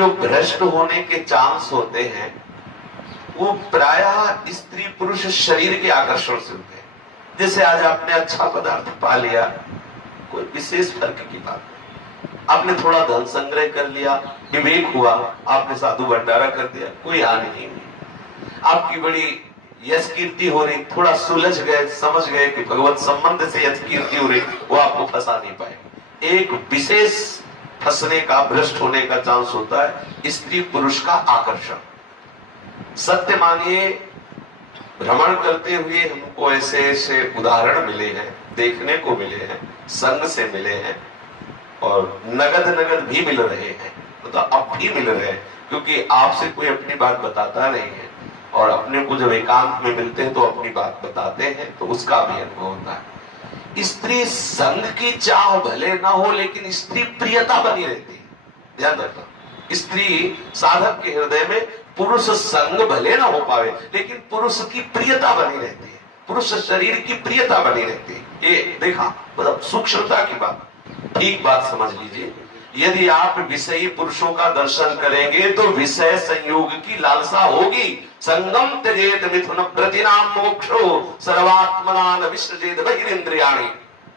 जो भ्रष्ट होने के चांस होते हैं वो प्रायः स्त्री पुरुष शरीर के आकर्षण से होते हैं। जैसे आज आपने अच्छा पदार्थ पा लिया, कोई विशेष फर्क की बात नहीं। आपने थोड़ा धन संग्रह कर लिया, विवेक हुआ, आपने साधु भंडारा कर दिया, कोई हानि नहीं हुई। आपकी बड़ी यश कीर्ति हो रही, थोड़ा सुलझ गए, समझ गए कि भगवत संबंध से यश कीर्ति हो रही, वो आपको फंसा नहीं पाए। एक विशेष फंसने का, भ्रष्ट होने का चांस होता है स्त्री पुरुष का आकर्षण। सत्य मानिए, भ्रमण करते हुए हमको ऐसे ऐसे उदाहरण मिले हैं, देखने को मिले हैं, संग से मिले हैं और नगद नगद भी मिल रहे हैं, मतलब अब भी मिल रहे हैं, क्योंकि आपसे कोई अपनी बात बताता नहीं है और अपने को जब एकांत में मिलते हैं तो अपनी बात बताते हैं, तो उसका भी अनुभव होता है। स्त्री संग की चाह भले ना हो, लेकिन स्त्री प्रियता बनी रहती है। ध्यान रखना, स्त्री साधक के हृदय में पुरुष संग भले ना हो पावे, लेकिन पुरुष की प्रियता बनी रहती है, पुरुष शरीर की प्रियता बनी रहती है। ये देखा, मतलब सूक्ष्मता की बात, ठीक बात समझ लीजिए। यदि आप विषयी पुरुषों का दर्शन करेंगे तो विषय संयोग की लालसा होगी। संगम त्यजेत मिथुन प्रतिनाम मोक्षो सर्वात्मना विसृजेत बहिरिंद्रियाणि।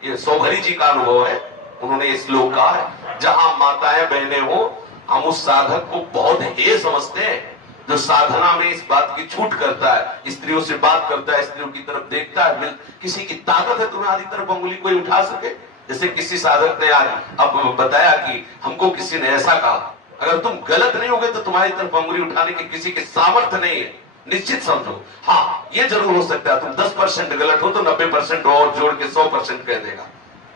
ये सौभरी जी का अनुभव है, उन्होंने इस श्लोक कहा है। जहां माताएं बहनें हो, हम उस साधक को बहुत हेय समझते हैं जो साधना में इस बात की छूट करता है, स्त्रियों से बात करता है, स्त्रियों की तरफ देखता है। किसी की ताकत है तुम्हारी तरफ अंगुली कोई उठा सके? जैसे किसी साधक ने आज अब बताया कि हमको किसी ने ऐसा कहा, अगर तुम गलत नहीं होगे तो तुम्हारी तरफ अंगुली उठाने की किसी के सामर्थ्य नहीं है, निश्चित समझो। हाँ, ये जरूर हो सकता है तुम 10% गलत हो तो 90% और जोड़ के 100% कह देगा।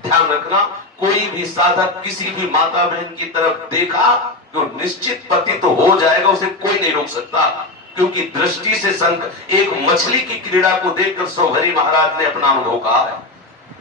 ध्यान रखना, कोई भी साधक किसी भी माता बहन की तरफ देखा तो निश्चित पतित तो हो जाएगा, उसे कोई नहीं रोक सकता, क्योंकि दृष्टि से संक। एक मछली की क्रीड़ा को देखकर सौभरी महाराज ने अपना अनुभव कहा है।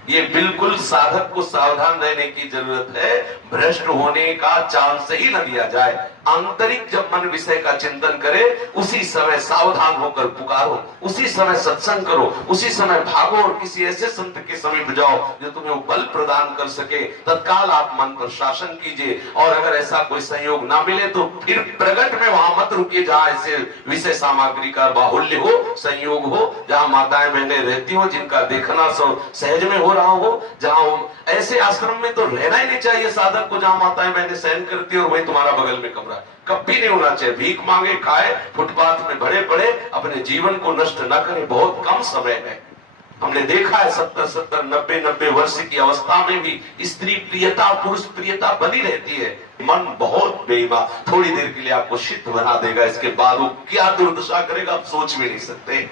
ये बिल्कुल साधक को सावधान रहने की जरूरत है, भ्रष्ट होने का चांस ही न दिया जाए। आंतरिक जब मन विषय का चिंतन करे, उसी समय सावधान होकर पुकारो, उसी समय सत्संग करो, उसी समय भागो और किसी ऐसे संत के समीप जाओ जो तुम्हें वो बल प्रदान कर सके। तत्काल आप मन पर शासन कीजिए, और अगर ऐसा कोई संयोग ना मिले तो फिर प्रगट में वहां मत रुकिए जहां ऐसे विषय सामग्री का बाहुल्य हो, संयोग हो, जहां माताएं बहनें रहती हो, जिनका देखना सहज में हो रहा हो। जहां ऐसे आश्रम में तो रहना ही नहीं चाहिए साधक को जहां माताएं बहनें सहन करती है और वही तुम्हारा बगल में कमरा, कभी नहीं होना चाहिए। भीख मांगे खाए, फुटपाथ में भरे पड़े, अपने जीवन को नष्ट न करें। बहुत कम समय है, हमने देखा है 70-70, 90-90 वर्ष की अवस्था में भी स्त्री प्रियता, पुरुष प्रियता बनी रहती है। मन बहुत बेईमान, थोड़ी देर के लिए आपको सिद्ध बना देगा, इसके बाद वो क्या दुर्दशा करेगा आप सोच भी नहीं सकते।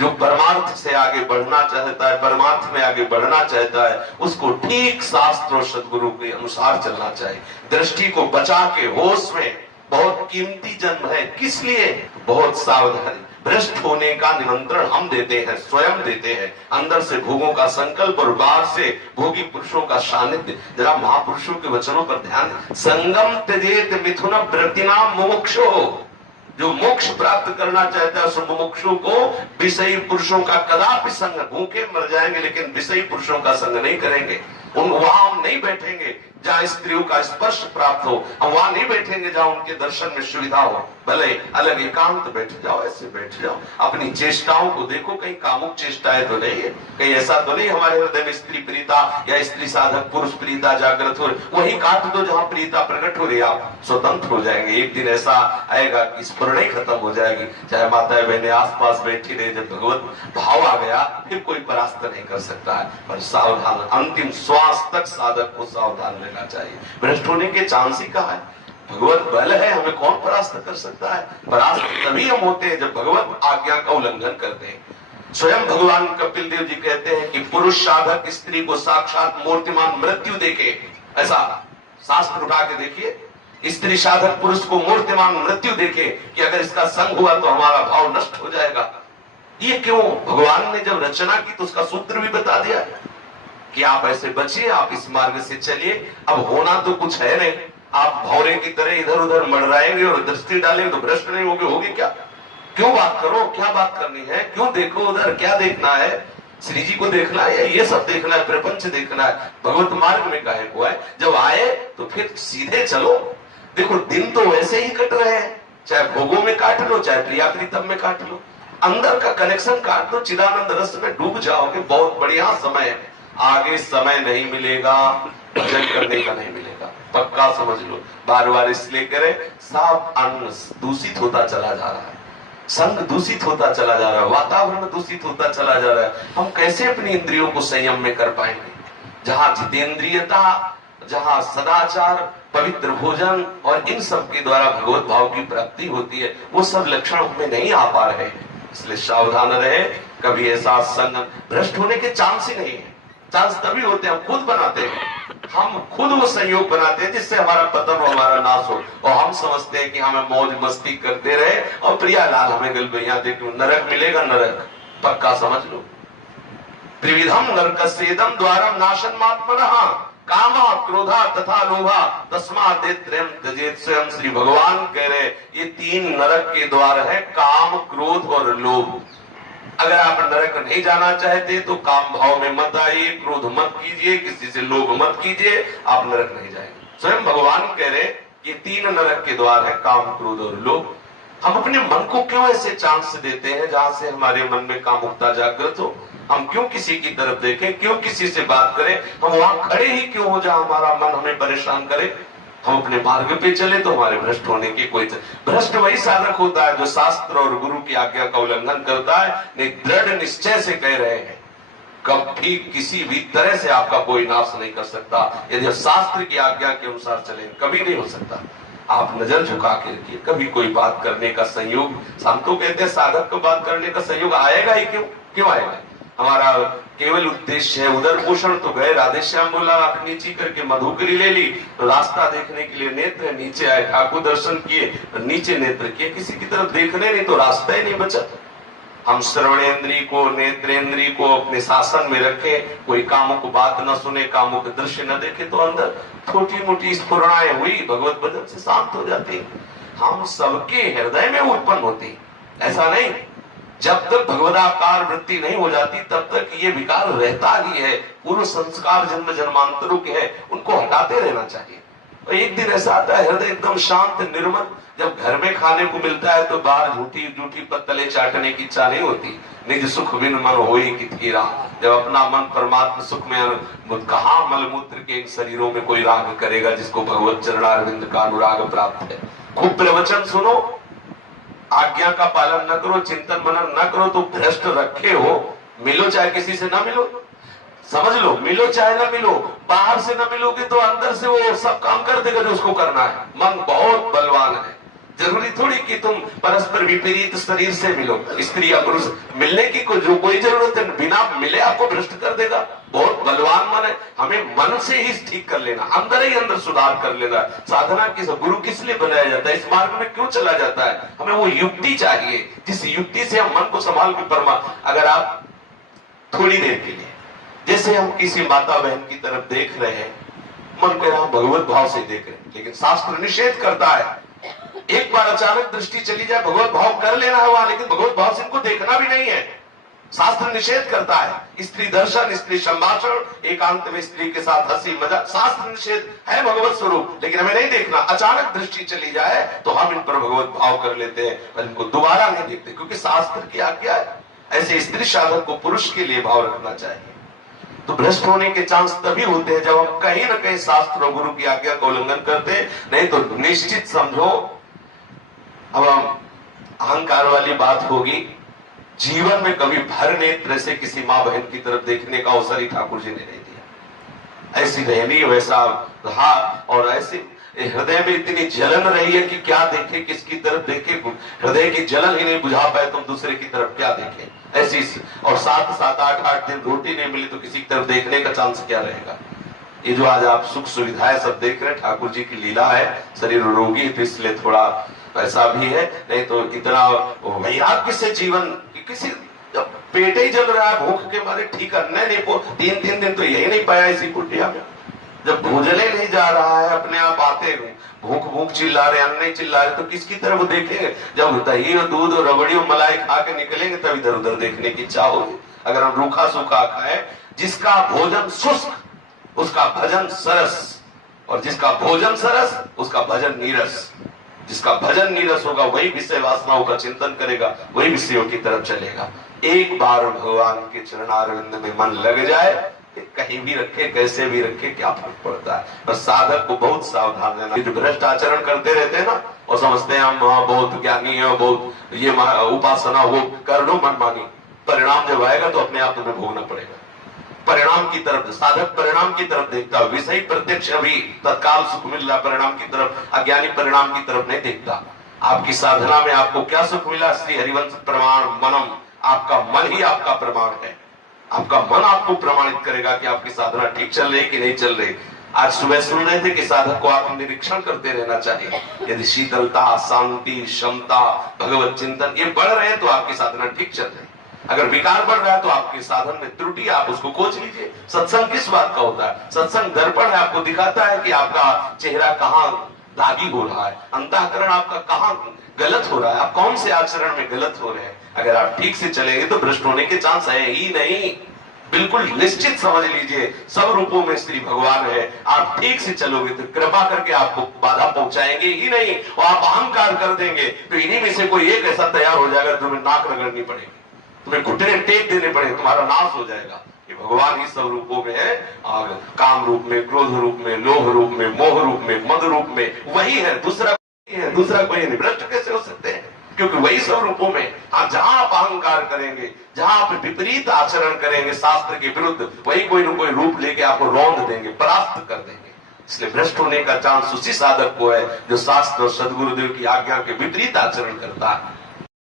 जो परमार्थ से आगे बढ़ना चाहता है, परमार्थ में आगे बढ़ना चाहता है, उसको ठीक शास्त्र और सदगुरु के अनुसार चलना चाहिए। दृष्टि को बचा के होश में, बहुत कीमती जन्म है, किस लिए? बहुत सावधानी। भ्रष्ट होने का निमंत्रण हम देते हैं, स्वयं देते हैं। अंदर से भोगों का संकल्प और बाहर से भोगी पुरुषों का सानिध्य। जरा महापुरुषों के वचनों पर ध्यान दें। संगम त्यजेत मिथुन प्रतिनाम मोक्षो। जो मोक्ष प्राप्त करना चाहता है उस मुमुक्षु को विषयी पुरुषों का कदापि संग, भूखे मर जाएंगे लेकिन विषयी पुरुषों का संग नहीं करेंगे। वहां हम नहीं बैठेंगे जहां स्त्रियों का स्पर्श प्राप्त हो, हम वहां नहीं बैठेंगे जहां उनके दर्शन में सुविधा हो। भले अलग एकांत बैठ जाओ, ऐसे बैठ जाओ, अपनी चेष्टाओं को देखो, कहीं कामुक चेष्टाएं तो नहीं है, कहीं ऐसा तो नहीं हमारे हृदय में स्त्री प्रीता या स्त्री साधक पुरुष प्रीता जागृत हो। वही काट दो जहां प्रीता प्रकट हो रही, आप स्वतंत्र हो जाएंगे। एक दिन ऐसा आएगा कि स्मरण ही खत्म हो जाएगी, चाहे माताएं बहनें आसपास बैठी रहे। जब भगवत भाव आ गया फिर कोई परास्त नहीं कर सकता है। पर सावधान, अंतिम श्वास तक साधक को सावधान रहना चाहिए। भ्रष्ट होने के चांस ही कहा है, भगवत बल है, हमें कौन परास्त कर सकता है? परास्त तभी हम होते हैं जब भगवत आज्ञा का उल्लंघन करते हैं। स्वयं भगवान कपिल देव जी कहते हैं कि पुरुष साधक स्त्री को साक्षात मूर्तिमान मृत्यु देखे। ऐसा शास्त्र उठा के देखिए, स्त्री साधक पुरुष को मूर्तिमान मृत्यु देखे कि अगर इसका संग हुआ तो हमारा भाव नष्ट हो जाएगा। ये क्यों? भगवान ने जब रचना की तो उसका सूत्र भी बता दिया कि आप ऐसे बचिए, आप इस मार्ग से चलिए। अब होना तो कुछ है नहीं, आप भौरे की तरह इधर उधर मंडराएंगे और दृष्टि डालेंगे तो भ्रष्ट नहीं होगे, होगे क्या? क्यों बात करो, क्या बात करनी है? क्यों देखो उधर, क्या देखना है? श्री जी को देखना है, ये सब देखना है, प्रपंच देखना है, भगवत मार्ग में काहे को है? जब आए तो फिर सीधे चलो। देखो दिन तो वैसे ही कट रहे हैं, चाहे भोगों में काट लो चाहे प्रिया प्रीतम में काट लो, अंदर का कनेक्शन काट दो, चिदानंद रस में डूब जाओगे, बहुत बढ़िया समय है। आगे समय नहीं मिलेगा, भजन करने का नहीं मिलेगा, पक्का समझ लो। बार बार इसलिए करें, साफ अन्न दूषित होता चला जा रहा है, संग दूषित होता चला जा रहा है, वातावरण दूषित होता चला जा रहा है। हम कैसे अपनी इंद्रियों को संयम में कर पाएंगे? जहां जितेंद्रियता, जहां सदाचार, पवित्र भोजन और इन सब के द्वारा भगवत भाव की प्राप्ति होती है, वो सब लक्षण हमें नहीं आ पा रहे हैं। इसलिए सावधान रहे, कभी ऐसा संग भ्रष्ट होने के चांस ही नहीं है। चांस तभी होते हैं हम खुद बनाते हैं, हम खुद वो संयोग बनाते हैं जिससे हमारा पतन और हमारा नाश हो, और हम समझते हैं कि हमें मौज मस्ती करते रहे और प्रियालाल हमें गलबैया देखो, नरक मिलेगा, नरक पक्का समझ लो। त्रिविधम नरकस्येदम द्वारम नाशनमात्मनः कामा क्रोधा तथा लोभा तस्मात् त्रयम् त्यजेत। स्वयं श्री भगवान कह रहे ये तीन नरक के द्वार है, काम, क्रोध और लोभ। अगर आप नरक नहीं जाना चाहते तो काम भाव में मत आइए, क्रोध मत कीजिए, किसी से लोभ मत कीजिए, आप नरक नहीं जाएंगे। स्वयं भगवान कह रहे ये तीन नरक के द्वार है, काम, क्रोध और लोभ। हम अपने मन को क्यों ऐसे चांस देते हैं जहां से हमारे मन में कामुकता जागृत हो? हम क्यों किसी की तरफ देखें, क्यों किसी से बात करें? हम वहां खड़े ही क्यों हो जहां हमारा मन हमें परेशान करे? हम अपने मार्ग पे चले तो हमारे भ्रष्ट होने की कोई भ्रष्ट वही साधक होता है जो शास्त्र और गुरु की आज्ञा का उल्लंघन करता है। दृढ़ निश्चय से कह रहे हैं कभी किसी भी तरह से आपका कोई नाश नहीं कर सकता यदि शास्त्र की आज्ञा के अनुसार चले, कभी नहीं हो सकता। आप नजर झुका के रखिए, कभी कोई बात करने का संयोग, हम तो कहते हैं साधक को बात करने का संयोग आएगा ही क्यों? क्यों आएगा? हमारा केवल उद्देश्य है उधर पोषण तो गए, राधेश्याम बोला आंख नीची करके मधुकरी ले ली, रास्ता देखने के लिए नेत्र नीचे आए, ठाकुर दर्शन किए, नीचे नेत्र किए, किसी की तरफ देखने नहीं तो रास्ता ही नहीं बचा। हम श्रवणेन्द्रिय को, नेत्रेंद्रिय को अपने शासन में रखें, कोई कामों को बात न सुने, कामों के दृश्य न देखे, तो अंदर छोटी मोटी स्फुरणाएं हुई भगवत भजन से शांत हो जाती। हम सबके हृदय में उत्पन्न होती, ऐसा नहीं। जब तक भगवदाकार वृत्ति नहीं हो जाती तब तक ये विकार रहता ही है। पूर्व संस्कार जन्म जन्मांतरों के हैं, उनको हटाते रहना चाहिए। और एक दिन ऐसा आता है हृदय एकदम शांत निर्मल, जब घर में खाने को मिलता है तो बाहर झूठी झूठी पत्तले चाटने की इच्छा नहीं होती। निज सुख बिन मन होई कितकीरा, जब अपना मन परमात्मा सुख में, कहा मलमूत्र के इन शरीरों में कोई राग करेगा जिसको भगवत चरणारविंद का अनुराग प्राप्त है। खूब प्रवचन सुनो, आज्ञा का पालन न करो, चिंतन मनन न करो तो भ्रष्ट रखे हो। मिलो चाहे किसी से ना मिलो, समझ लो, मिलो चाहे ना मिलो, बाहर से ना मिलोगे तो अंदर से वो सब काम कर देगा जो उसको करना है। मन बहुत बलवान है, जरूरी थोड़ी कि तुम परस्पर विपरीत शरीर से मिलो, स्त्री या पुरुष मिलने की कोई जरूरत है, बिना मिले आपको भ्रष्ट कर देगा। बहुत बलवान मन है, हमें मन से ही ठीक कर लेना, अंदर ही अंदर सुधार कर लेना। साधना किस गुरु किस लिए बनाया जाता है, इस मार्ग में क्यों चला जाता है? हमें वो युक्ति चाहिए जिस युक्ति से हम मन को संभाल के अगर आप थोड़ी देर के लिए, जैसे हम किसी माता बहन की तरफ देख रहे हैं, मन कह रहा हम भगवत भाव से देख रहे हैं, लेकिन शास्त्र निषेध करता है एक बार अचानक दृष्टि चली जाए भगवत भाव कर लेना है वहां, लेकिन भगवत भाव से इनको देखना भी नहीं है। शास्त्र निषेध करता है स्त्री दर्शन, स्त्री संभाषण, एकांत में स्त्री के साथ हंसी मजाक, शास्त्र निषेध है भगवत स्वरूप, लेकिन हमें नहीं देखना। अचानक दृष्टि चली जाए तो हम इन पर भगवत भाव कर लेते हैं और इनको दोबारा नहीं देखते, क्योंकि शास्त्र की आज्ञा है। ऐसे स्त्री साधक को पुरुष के लिए भाव रखना चाहिए। तो भ्रष्ट होने के चांस तभी होते हैं जब हम कहीं ना कहीं शास्त्र और गुरु की आज्ञा का उल्लंघन करते हैं। नहीं तो निश्चित समझो, अब अहंकार वाली बात होगी, जीवन में कभी भर नेत्र से किसी माँ बहन की तरफ देखने का अवसर ही ठाकुर जी ने नहीं दिया। ऐसी रहनी वैसा रहा, और ऐसे हृदय में इतनी जलन रही है कि क्या देखे, किसकी तरफ देखे, हृदय की जलन ही नहीं बुझा पाए तुम दूसरे की तरफ क्या देखे। ऐसी और 7-8 दिन रोटी नहीं मिली तो किसी की तरफ देखने का चांस क्या रहेगा। ये जो आज आप सुख सुविधाएं सब देख रहे हैं, ठाकुर जी की लीला है। शरीर रोगी तो इसलिए थोड़ा ऐसा भी है, नहीं तो इतना वैराग्य से जीवन, किसी जब पेट ही जल रहा है भूख के मारे, ठीक करने नहीं पो 3 दिन तो यही नहीं पाया इसी कुटिया में। जब भोजने नहीं जा रहा है, अपने आप आते भूख भूख चिल्ला रहे, अन्न नहीं चिल्ला रहे, तो किसकी तरफ देखेंगे? जब दही और दूध और रबड़ी और मलाई खा के निकलेंगे तब इधर उधर देखने की इच्छा होगी। अगर हम रूखा सूखा खाए, जिसका भोजन शुष्क उसका भजन सरस, और जिसका भोजन सरस उसका भजन नीरस। जिसका भजन नीरस होगा वही विषय वासनाओं का चिंतन करेगा, वही विषयों की तरफ चलेगा। एक बार भगवान के चरणारविंद में मन लग जाए, कहीं भी रखे कैसे भी रखे क्या फर्क पड़ता है। बस साधक को बहुत सावधान रहना। जो भ्रष्ट आचरण करते रहते हैं ना, और समझते हैं हम बहुत ज्ञानी है, बहुत ये उपासना हो कर लो मनमानी, परिणाम जब आएगा तो अपने आप तुम्हें भोगना पड़ेगा। परिणाम की तरफ साधक परिणाम की तरफ देखता है, विषय प्रत्यक्ष अभी तत्काल सुख मिल रहा, परिणाम की तरफ अज्ञानी परिणाम की तरफ नहीं देखता। आपकी साधना में आपको क्या सुख मिला? श्री हरिवंश प्रमाण मनम, आपका मन ही आपका प्रमाण है। आपका मन आपको प्रमाणित करेगा कि आपकी साधना ठीक चल रही कि नहीं चल रही। आज सुबह सुन रहे थे कि साधक को आप निरीक्षण करते रहना चाहिए। यदि शीतलता, शांति, क्षमता, भगवत चिंतन ये बढ़ रहे हैं तो आपकी साधना ठीक चल रही है। अगर विकार बढ़ रहा है तो आपके साधन में त्रुटि, आप उसको खोज लीजिए। सत्संग किस बात का होता है? सत्संग दर्पण है, आपको दिखाता है कि आपका चेहरा कहाँ दागी हो रहा है, अंतःकरण आपका कहाँ गलत हो रहा है, आप कौन से आचरण में गलत हो रहे हैं। अगर आप ठीक से चलेंगे तो भ्रष्ट होने के चांस है ही नहीं। बिल्कुल निश्चित समझ लीजिए, सब रूपों में श्री भगवान है। आप ठीक से चलोगे तो कृपा करके आपको बाधा पहुंचाएंगे ही नहीं, और आप अहंकार कर देंगे तो इन्हीं में से कोई एक ऐसा तैयार हो जाएगा तुम्हें नाक रगड़नी पड़ेगी, तुम्हें घुटने टेक देने पड़े, तुम्हारा नाश हो जाएगा। ये भगवान ही सब रूपों में है, और काम रूप में, क्रोध रूप में, लोभ रूप में, मोह रूप में, मद रूप में, वही है, दूसरा कोई नहीं। भ्रष्ट कैसे हो सकते हैं? क्योंकि वही सब रूपों में। हाँ, जहां आप अहंकार करेंगे, जहां आप विपरीत आचरण करेंगे शास्त्र के विरुद्ध, वही कोई न कोई रूप लेके आपको रौंद देंगे, परास्त कर देंगे। इसलिए भ्रष्ट होने का चांस उसी साधक को है जो शास्त्र और सदगुरुदेव की आज्ञा के विपरीत आचरण करता है।